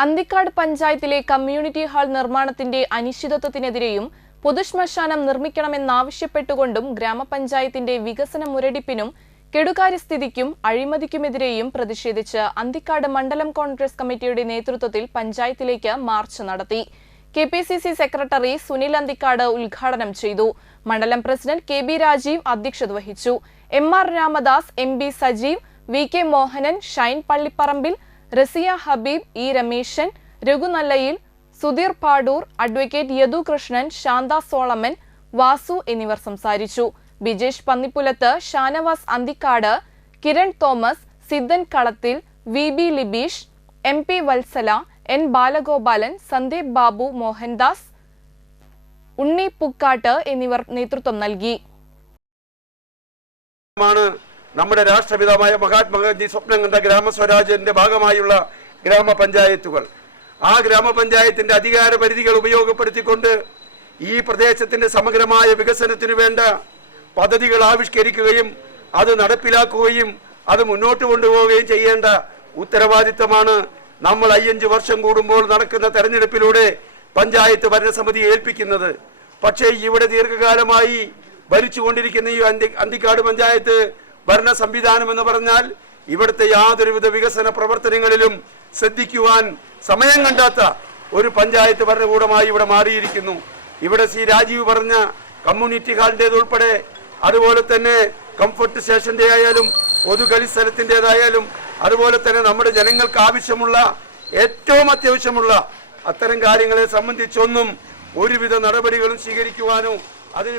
അന്തിക്കാട് പഞ്ചായത്തിലെ community hall നിർമ്മാണത്തിന്റെ അനിശ്ചിതത്വത്തിനെതിരെയും പൊതുശ്മശാനം നിർമ്മിക്കണമെന്നാവശ്യപ്പെട്ടുകൊണ്ടും ഗ്രാമപഞ്ചായത്തിന്റെ വികസന മുരടിപ്പിനും കെടുകാര്യസ്ഥിതിക്കും അഴിമതിക്കുമെതിരെയും പ്രതിഷേധിച്ച് അന്തിക്കാട് മണ്ഡലം കോൺഗ്രസ് കമ്മിറ്റിയുടെ നേതൃത്വത്തിൽ പഞ്ചായത്തിലേക്ക് മാർച്ച് നടത്തി. K P C C secretary Sunil Anthikkad ഉദ്ഘാടനം ചെയ്തു. മണ്ഡലം പ്രസിഡന്റ് കെ ബി രാജീവ് അധ്യക്ഷത വഹിച്ചു. M R Ramadas M B Sajeev V K Mohanan Shine Pallipparambil Raziya Habeeb E Rameshan Raghunallayil Sudheer Padoor advocate Yadu Krishnan Shantha Solomon Vasu എന്നിവർ സംസാരിച്ചു. Bijesh Pannippulath Shanavas Anthikkad Kiran Thomas Siddhan Kalathil V B Libeesh M P Vathsala N Balagopalan Sandeep Babu Mohandas Unni Pukkattu എന്നിവർ നേതൃത്വം നൽകി. നമ്മുടെ രാഷ്ട്രപിതാവായ മഹാത്മാഗാന്ധി സ്വപ്നം കണ്ട ഗ്രാമസ്വരാജ്യന്റെ ഭാഗമായുള്ള ഗ്രാമപഞ്ചായത്തുകൾ. ആ ഗ്രാമപഞ്ചായത്തിന്റെ അധികാര പരിധികൾ ഉപയോഗപ്പെടുത്തിക്കൊണ്ട് ഈ പ്രദേശത്തിന്റെ സമഗ്രമായ വികസനത്തിനു വേണ്ട പദ്ധതികൾ ആവിഷ്കരിക്കുകയും അത് നടപ്പിലാക്കുകയും അത് മുന്നോട്ട് കൊണ്ടുപോവുകയും ചെയ്യേണ്ട ഉത്തരവാദിത്തമാണ് നമ്മൾ അയ്യഞ്ച് വർഷം കൂടുമ്പോൾ നടക്കുന്ന തെരഞ്ഞെടുപ്പിലൂടെ പഞ്ചായത്ത് ഭരണസമിതി ഏൽപ്പിക്കുന്നത്. പക്ഷേ ഇവിടെ ദീർഘകാലമായി ഭരിച്ചുകൊണ്ടിരിക്കുന്ന ഈ അന്തി അന്തിക്കാട് പഞ്ചായത്ത് ഭരണ സംവിധാനം എന്ന് പറഞ്ഞാൽ ഇവിടുത്തെ യാതൊരുവിധ വികസന പ്രവർത്തനങ്ങളിലും ശ്രദ്ധിക്കുവാൻ സമയം കണ്ടാത്ത ഒരു പഞ്ചായത്ത് ഭരണകൂടമായി ഇവിടെ മാറിയിരിക്കുന്നു. ഇവിടെ സി രാജീവ് പറഞ്ഞ കമ്മ്യൂണിറ്റി ഹാളിന്റെതുൾപ്പെടെ അതുപോലെ തന്നെ കംഫർട്ട് സ്റ്റേഷന്റെ ആയാലും പൊതുകളി സ്ഥലത്തിന്റെതായാലും അതുപോലെ തന്നെ നമ്മുടെ ജനങ്ങൾക്ക് ആവശ്യമുള്ള ഏറ്റവും അത്യാവശ്യമുള്ള അത്തരം കാര്യങ്ങളെ സംബന്ധിച്ചൊന്നും ഒരുവിധ നടപടികളും സ്വീകരിക്കുവാനോ അതിന്